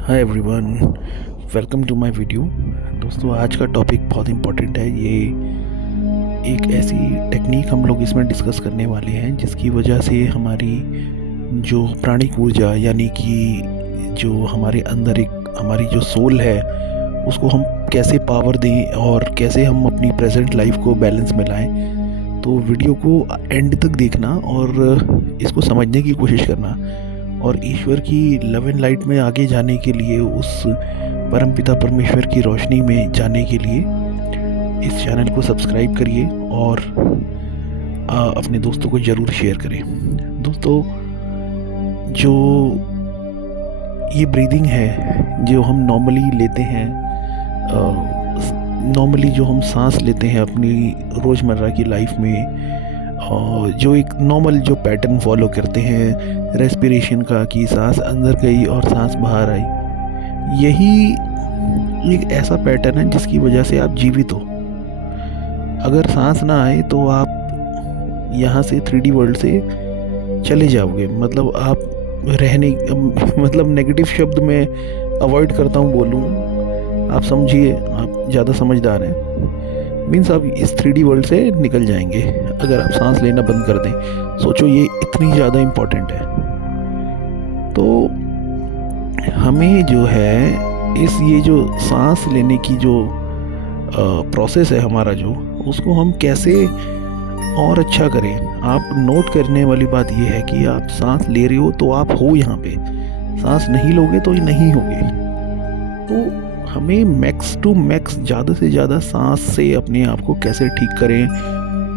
Hi everyone, welcome to my video. दोस्तों, आज का टॉपिक बहुत इम्पोर्टेंट है। ये एक ऐसी टेक्निक हम लोग इसमें डिस्कस करने वाले हैं जिसकी वजह से हमारी जो प्राणिक ऊर्जा यानी कि जो हमारे अंदर एक हमारी जो सोल है उसको हम कैसे पावर दें और कैसे हम अपनी प्रेजेंट लाइफ को बैलेंस में लाएं। तो वीडियो को एंड तक देखना और इसको समझने की कोशिश करना और ईश्वर की लव एंड लाइट में आगे जाने के लिए, उस परमपिता परमेश्वर की रोशनी में जाने के लिए इस चैनल को सब्सक्राइब करिए और अपने दोस्तों को ज़रूर शेयर करें। दोस्तों, जो ये ब्रीदिंग है जो हम नॉर्मली लेते हैं, नॉर्मली जो हम सांस लेते हैं अपनी रोज़मर्रा की लाइफ में, जो एक नॉर्मल जो पैटर्न फॉलो करते हैं रेस्पिरेशन का कि सांस अंदर गई और सांस बाहर आई, यही एक ऐसा पैटर्न है जिसकी वजह से आप जीवित हो। अगर सांस ना आए तो आप यहाँ से 3D वर्ल्ड से चले जाओगे। मतलब आप रहने मतलब नेगेटिव शब्द में अवॉइड करता हूँ बोलूँ, आप समझिए, आप ज़्यादा समझदार हैं। मीन्स आप इस 3D वर्ल्ड से निकल जाएंगे अगर आप सांस लेना बंद कर दें। सोचो, ये इतनी ज़्यादा इम्पोर्टेंट है। तो हमें जो है ये जो सांस लेने की जो प्रोसेस है हमारा, जो उसको हम कैसे और अच्छा करें। आप नोट करने वाली बात ये है कि आप सांस ले रहे हो तो आप हो यहाँ पे, सांस नहीं लोगे तो नहीं होगे। तो हमें मैक्स टू मैक्स, ज़्यादा से ज़्यादा सांस से अपने आप को कैसे ठीक करें,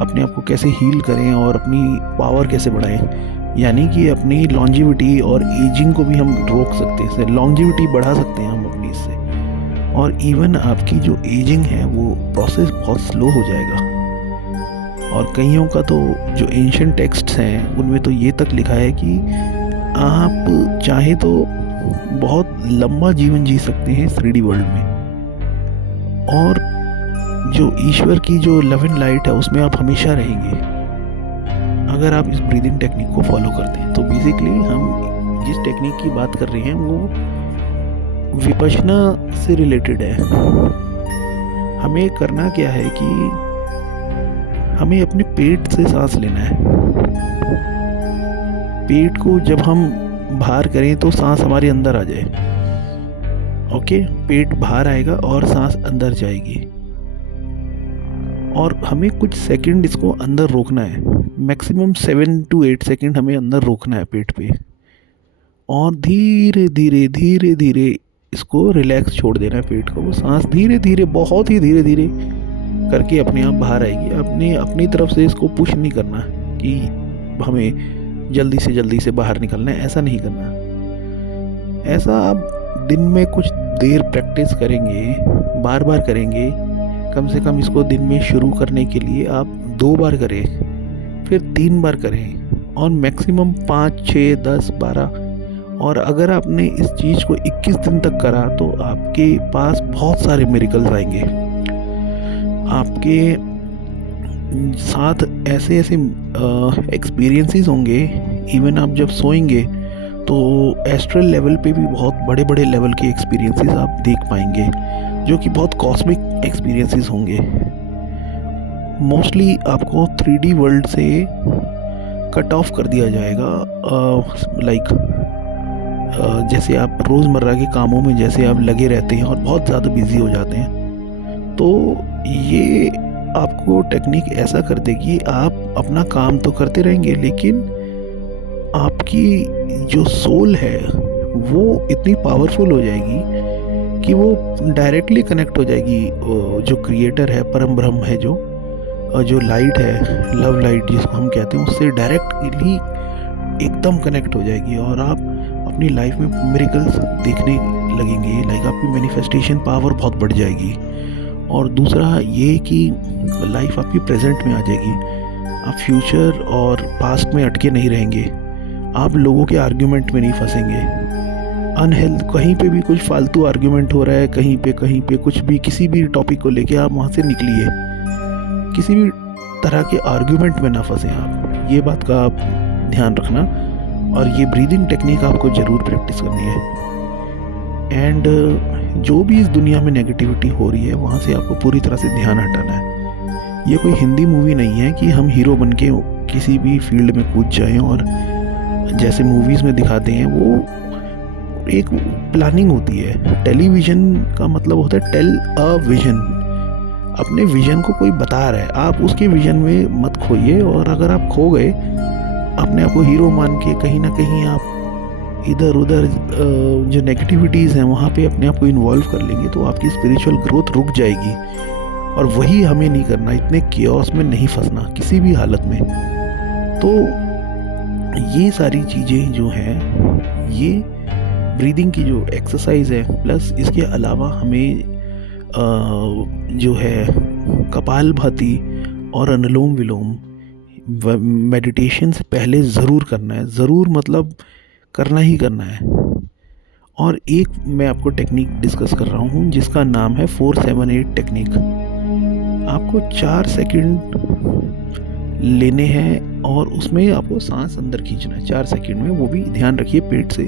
अपने आप को कैसे हील करें और अपनी पावर कैसे बढ़ाएं, यानी कि अपनी लॉन्जिविटी और एजिंग को भी हम रोक सकते हैं। इससे लॉन्जिविटी बढ़ा सकते हैं हम अपनी इससे, और इवन आपकी जो एजिंग है वो प्रोसेस बहुत स्लो हो जाएगा। और कईयों का तो जो एंशिएंट टेक्स्ट्स हैं उनमें तो ये तक लिखा है कि आप चाहे तो बहुत लंबा जीवन जी सकते हैं 3D वर्ल्ड में, और जो ईश्वर की जो लव एंड लाइट है उसमें आप हमेशा रहेंगे अगर आप इस ब्रीदिंग टेक्निक को फॉलो करते हैं। तो बेसिकली हम जिस टेक्निक की बात कर रहे हैं वो विपश्यना से रिलेटेड है। हमें करना क्या है कि हमें अपने पेट से सांस लेना है। पेट को जब हम बाहर करें तो सांस हमारे अंदर आ जाए। ओके, पेट बाहर आएगा और सांस अंदर जाएगी, और हमें कुछ सेकंड इसको अंदर रोकना है। मैक्सिमम 7 to 8 सेकंड हमें अंदर रोकना है पेट पे, और धीरे धीरे धीरे धीरे इसको रिलैक्स छोड़ देना है पेट को। वो सांस धीरे धीरे, बहुत ही धीरे धीरे करके अपने आप बाहर आएगी। अपनी तरफ से इसको पुश नहीं करना कि हमें जल्दी से बाहर निकलना है, ऐसा नहीं करना। ऐसा आप दिन में कुछ देर प्रैक्टिस करेंगे, बार बार करेंगे। कम से कम इसको दिन में शुरू करने के लिए आप 2 बार करें, फिर 3 बार करें, और मैक्सिमम 5, 6, 10, 12। और अगर आपने इस चीज़ को 21 दिन तक करा तो आपके पास बहुत सारे मिरेकल्स आएंगे। आपके साथ ऐसे एक्सपीरियंसेस होंगे। इवन आप जब सोएंगे तो एस्ट्रल लेवल पे भी बहुत बड़े बड़े लेवल के एक्सपीरियंसेस आप देख पाएंगे, जो कि बहुत कॉस्मिक एक्सपीरियंसेस होंगे। मोस्टली आपको 3D वर्ल्ड से कट ऑफ कर दिया जाएगा। जैसे आप रोज़मर्रा के कामों में जैसे आप लगे रहते हैं और बहुत ज़्यादा बिजी हो जाते हैं, तो ये आपको टेक्निक ऐसा कर देगी, आप अपना काम तो करते रहेंगे लेकिन आपकी जो सोल है वो इतनी पावरफुल हो जाएगी कि वो डायरेक्टली कनेक्ट हो जाएगी। जो क्रिएटर है, परम ब्रह्म है, जो लाइट है, लव लाइट जिसको हम कहते हैं, उससे डायरेक्टली एकदम कनेक्ट हो जाएगी, और आप अपनी लाइफ में मिरेकल्स देखने लगेंगे। आपकी मैनिफेस्टेशन पावर बहुत बढ़ जाएगी। और दूसरा ये कि लाइफ आपकी प्रेजेंट में आ जाएगी। आप फ्यूचर और पास्ट में अटके नहीं रहेंगे। आप लोगों के आर्ग्यूमेंट में नहीं फंसेंगे। अनहेल्थ कहीं पे भी कुछ फालतू आर्ग्यूमेंट हो रहा है, कहीं पे कुछ भी, किसी भी टॉपिक को लेके आप वहाँ से निकलिए। किसी भी तरह के आर्ग्यूमेंट में ना फंसें आप, ये बात का आप ध्यान रखना। और ये ब्रीदिंग टेक्निक आपको ज़रूर प्रैक्टिस करनी है। एंड जो भी इस दुनिया में नेगेटिविटी हो रही है वहाँ से आपको पूरी तरह से ध्यान हटाना है। ये कोई हिंदी मूवी नहीं है कि हम हीरो बन के किसी भी फील्ड में कूद जाएं और जैसे मूवीज़ में दिखाते हैं, वो एक प्लानिंग होती है। टेलीविज़न का मतलब होता है टेल अ विजन। अपने विजन को कोई बता रहा है, आप उसके विजन में मत खोइए, और अगर आप खो गए अपने आप को हीरो मान के, कहीं ना कहीं आप इधर उधर जो नेगेटिविटीज़ हैं वहाँ पे अपने आप को इन्वॉल्व कर लेंगे, तो आपकी स्पिरिचुअल ग्रोथ रुक जाएगी। और वही हमें नहीं करना, इतने कियोस में नहीं फंसना किसी भी हालत में। तो ये सारी चीज़ें जो हैं, ये ब्रीदिंग की जो एक्सरसाइज है, प्लस इसके अलावा हमें जो है कपालभाति और अनुलोम विलोम मेडिटेशन से पहले ज़रूर करना है। ज़रूर मतलब करना ही करना है। और एक मैं आपको टेक्निक डिस्कस कर रहा हूँ जिसका नाम है 478 टेक्निक। आपको 4 सेकंड लेने हैं और उसमें आपको सांस अंदर खींचना है 4 सेकंड में, वो भी ध्यान रखिए पेट से।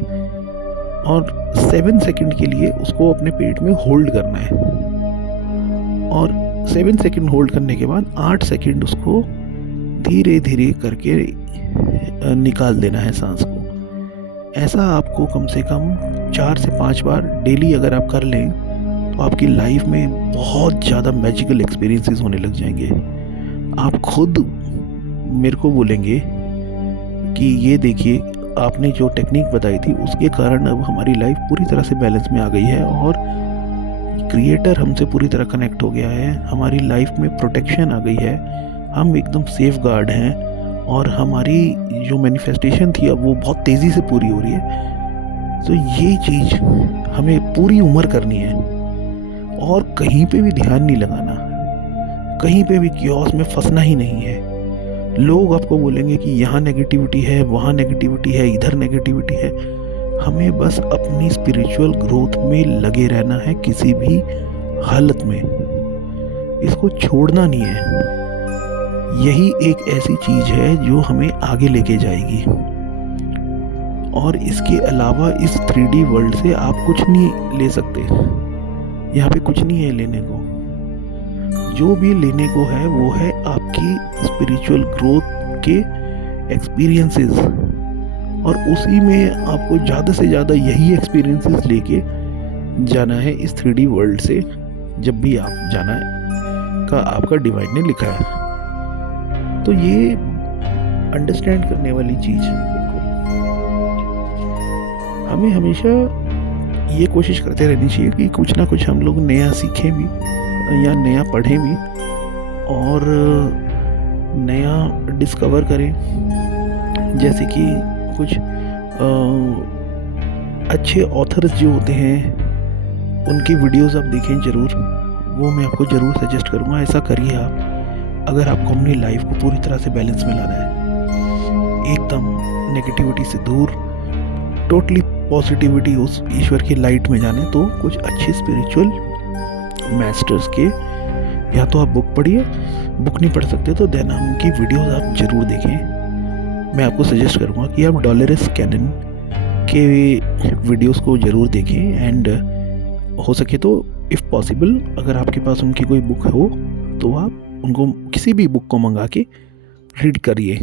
और 7 सेकंड के लिए उसको अपने पेट में होल्ड करना है, और 7 सेकंड होल्ड करने के बाद 8 सेकंड उसको धीरे धीरे करके निकाल देना है सांस को। ऐसा आपको कम से कम 4 से 5 बार डेली अगर आप कर लें तो आपकी लाइफ में बहुत ज़्यादा मैजिकल एक्सपीरियंसेस होने लग जाएंगे। आप खुद मेरे को बोलेंगे कि ये देखिए आपने जो टेक्निक बताई थी उसके कारण अब हमारी लाइफ पूरी तरह से बैलेंस में आ गई है, और क्रिएटर हमसे पूरी तरह कनेक्ट हो गया है, हमारी लाइफ में प्रोटेक्शन आ गई है, हम एकदम सेफ गार्ड हैं, और हमारी जो मैनिफेस्टेशन थी अब वो बहुत तेज़ी से पूरी हो रही है। तो ये चीज़ हमें पूरी उम्र करनी है, और कहीं पे भी ध्यान नहीं लगाना, कहीं पे भी कियोस में फंसना ही नहीं है। लोग आपको बोलेंगे कि यहाँ नेगेटिविटी है, वहाँ नेगेटिविटी है, इधर नेगेटिविटी है। हमें बस अपनी स्पिरिचुअल ग्रोथ में लगे रहना है किसी भी हालत में, इसको छोड़ना नहीं है। यही एक ऐसी चीज़ है जो हमें आगे लेके जाएगी। और इसके अलावा इस 3D वर्ल्ड से आप कुछ नहीं ले सकते। यहाँ पे कुछ नहीं है लेने को। जो भी लेने को है वो है आपकी स्पिरिचुअल ग्रोथ के एक्सपीरियंसेस, और उसी में आपको ज़्यादा से ज़्यादा यही एक्सपीरियंसेस लेके जाना है इस 3D वर्ल्ड से, जब भी आप जाना है का आपका डिवाइन ने लिखा है। तो ये अंडरस्टैंड करने वाली चीज़ है। हमें हमेशा ये कोशिश करते रहनी चाहिए कि कुछ ना कुछ हम लोग नया सीखें भी या नया पढ़ें भी और नया डिस्कवर करें। जैसे कि कुछ अच्छे ऑथर्स जो होते हैं उनकी वीडियोस आप देखें ज़रूर, वो मैं आपको ज़रूर सजेस्ट करूँगा। ऐसा करिए आप, अगर आपको अपनी लाइफ को पूरी तरह से बैलेंस में लाना है, एकदम नेगेटिविटी से दूर, टोटली पॉजिटिविटी उस ईश्वर की लाइट में जाने, तो कुछ अच्छे स्पिरिचुअल मास्टर्स के या तो आप बुक पढ़िए, बुक नहीं पढ़ सकते तो देन उनकी वीडियोस आप ज़रूर देखें। मैं आपको सजेस्ट करूँगा कि आप डॉलरस कैनन के वीडियोस को ज़रूर देखें, एंड हो सके तो इफ़ पॉसिबल अगर आपके पास उनकी कोई बुक हो तो आप उनको किसी भी बुक को मंगा के रीड करिए।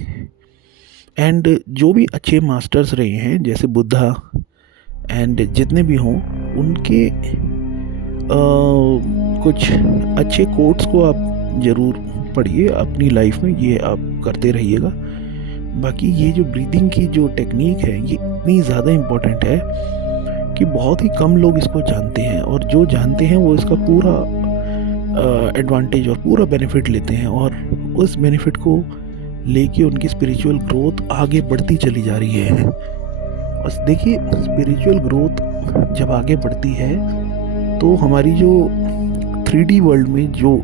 एंड जो भी अच्छे मास्टर्स रहे हैं जैसे बुद्धा एंड जितने भी हों, उनके कुछ अच्छे कोट्स को आप ज़रूर पढ़िए अपनी लाइफ में, ये आप करते रहिएगा। बाकी ये जो ब्रीदिंग की जो टेक्निक है ये इतनी ज़्यादा इम्पोर्टेंट है कि बहुत ही कम लोग इसको जानते हैं, और जो जानते हैं वो इसका पूरा एडवांटेज और पूरा बेनिफिट लेते हैं, और उस बेनिफिट को लेके उनकी स्पिरिचुअल ग्रोथ आगे बढ़ती चली जा रही है। बस देखिए, स्पिरिचुअल ग्रोथ जब आगे बढ़ती है तो हमारी जो 3D वर्ल्ड में जो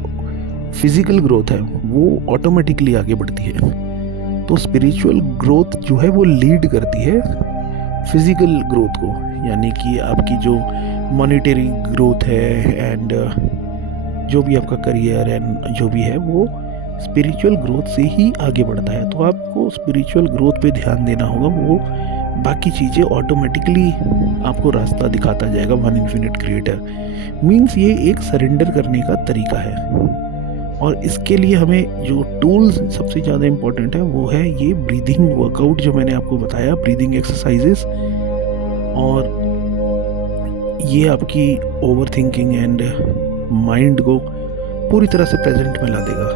फिज़िकल ग्रोथ है वो ऑटोमेटिकली आगे बढ़ती है। तो स्पिरिचुअल ग्रोथ जो है वो लीड करती है फिज़िकल ग्रोथ को, यानी कि आपकी जो मॉनेटरी ग्रोथ है एंड जो भी आपका करियर एंड जो भी है वो स्पिरिचुअल ग्रोथ से ही आगे बढ़ता है। तो आपको स्पिरिचुअल ग्रोथ पे ध्यान देना होगा, वो बाकी चीज़ें ऑटोमेटिकली आपको रास्ता दिखाता जाएगा। वन इन्फिनिट क्रिएटर मीन्स ये एक सरेंडर करने का तरीका है। और इसके लिए हमें जो टूल्स सबसे ज़्यादा इम्पोर्टेंट है वो है ये ब्रीदिंग वर्कआउट जो मैंने आपको बताया, ब्रीदिंग एक्सरसाइजेस। और ये आपकी ओवर थिंकिंग एंड माइंड को पूरी तरह से प्रेजेंट में ला देगा।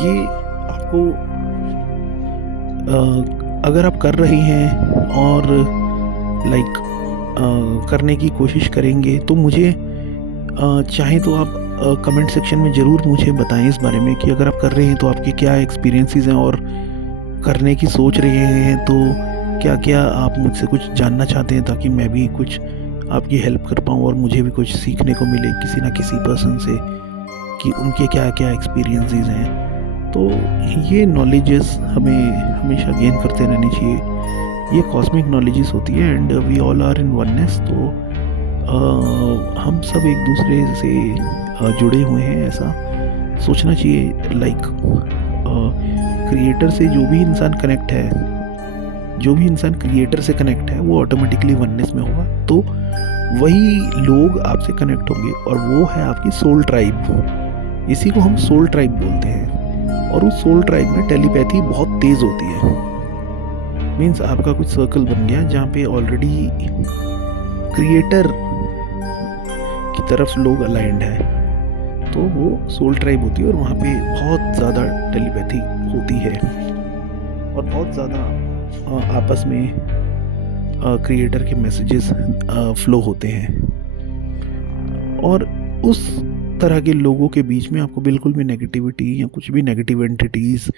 ये आपको अगर आप कर रहे हैं और करने की कोशिश करेंगे तो मुझे चाहे तो आप कमेंट सेक्शन में ज़रूर मुझे बताएं इस बारे में कि अगर आप कर रहे हैं तो आपके क्या एक्सपीरियंसेस हैं, और करने की सोच रहे हैं तो क्या क्या आप मुझसे कुछ जानना चाहते हैं, ताकि मैं भी कुछ आपकी हेल्प कर पाऊँ और मुझे भी कुछ सीखने को मिले किसी ना किसी पर्सन से कि उनके क्या क्या एक्सपीरियंसेस हैं। तो ये नॉलेजेस हमें हमेशा गेन करते रहनी चाहिए। ये कॉस्मिक नॉलेजेस होती है and we all are in oneness. तो हम सब एक दूसरे से जुड़े हुए हैं, ऐसा सोचना चाहिए। क्रिएटर से जो भी इंसान कनेक्ट है, जो भी इंसान क्रिएटर से कनेक्ट है वो ऑटोमेटिकली वननेस में होगा, तो वही लोग आपसे कनेक्ट होंगे और वो है आपकी सोल ट्राइब। इसी को हम सोल ट्राइब बोलते हैं। और उस सोल ट्राइब में टेलीपैथी बहुत तेज़ होती है। मीन्स आपका कुछ सर्कल बन गया जहाँ पे ऑलरेडी क्रिएटर की तरफ लोग अलाइंड है, तो वो सोल ट्राइब होती है और वहाँ पे बहुत ज़्यादा टेलीपैथी होती है और बहुत ज़्यादा आपस में क्रिएटर के मैसेजेस फ्लो होते हैं। और उस तरह के लोगों के बीच में आपको बिल्कुल भी नेगेटिविटी या कुछ भी नेगेटिव एंटिटीज़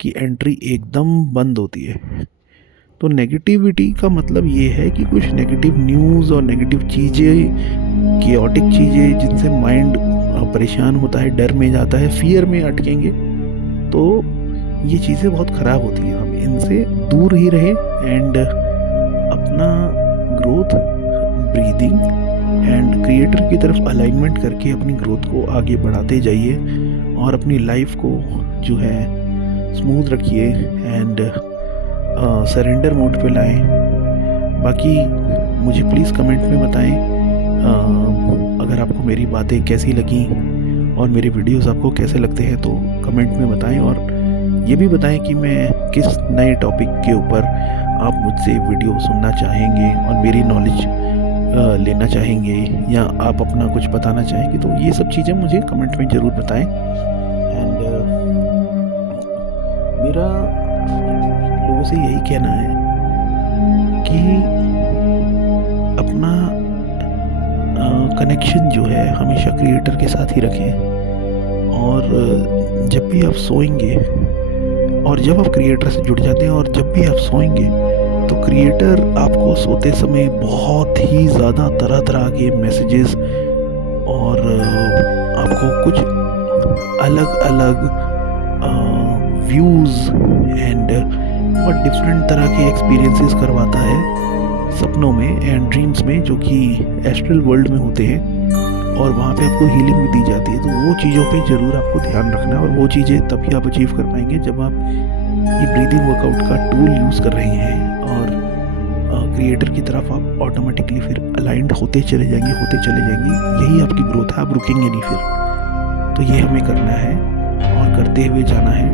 की एंट्री एकदम बंद होती है। तो नेगेटिविटी का मतलब ये है कि कुछ नेगेटिव न्यूज़ और नेगेटिव चीज़ें, केओटिक चीज़ें जिनसे माइंड परेशान होता है, डर में जाता है, फियर में अटकेंगे, तो ये चीज़ें बहुत ख़राब होती हैं। हम इनसे दूर ही रहें एंड अपना ग्रोथ ब्रीदिंग एंड क्रिएटर की तरफ अलाइनमेंट करके अपनी ग्रोथ को आगे बढ़ाते जाइए और अपनी लाइफ को जो है स्मूथ रखिए एंड सरेंडर मोड पे लाएं। बाकी मुझे प्लीज़ कमेंट में बताएं अगर आपको मेरी बातें कैसी लगी और मेरे वीडियोस आपको कैसे लगते हैं, तो कमेंट में बताएं। और ये भी बताएं कि मैं किस नए टॉपिक के ऊपर आप मुझसे वीडियो सुनना चाहेंगे और मेरी नॉलेज लेना चाहेंगे या आप अपना कुछ बताना चाहेंगे। तो ये सब चीज़ें मुझे कमेंट में ज़रूर बताएं। एंड मेरा लोगों से यही कहना है कि अपना कनेक्शन जो है हमेशा क्रिएटर के साथ ही रखें। और जब भी आप सोएंगे और जब आप क्रिएटर से जुड़ जाते हैं और जब भी आप सोएंगे तो क्रिएटर आपको सोते समय बहुत ही ज़्यादा तरह तरह के मैसेजेस और आपको कुछ अलग अलग व्यूज़ एंड और डिफरेंट तरह के एक्सपीरियंसेस करवाता है सपनों में एंड ड्रीम्स में, जो कि एस्ट्रल वर्ल्ड में होते हैं। और वहाँ पे आपको हीलिंग भी दी जाती है। तो वो चीज़ों पे ज़रूर आपको ध्यान रखना है और वो चीज़ें तभी आप अचीव कर पाएंगे जब आप ये ब्रीदिंग वर्कआउट का टूल यूज़ कर रहे हैं और क्रिएटर की तरफ आप ऑटोमेटिकली फिर अलाइंड होते चले जाएंगे। यही आपकी ग्रोथ है, आप रुकेंगे नहीं फिर। तो ये हमें करना है और करते हुए जाना है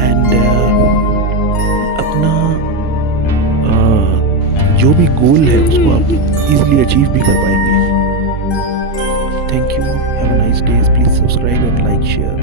एंड अपना जो भी गोल है उसको आप इजीली अचीव भी कर पाएंगे। Thank you. Have a nice day. Please subscribe and like, share.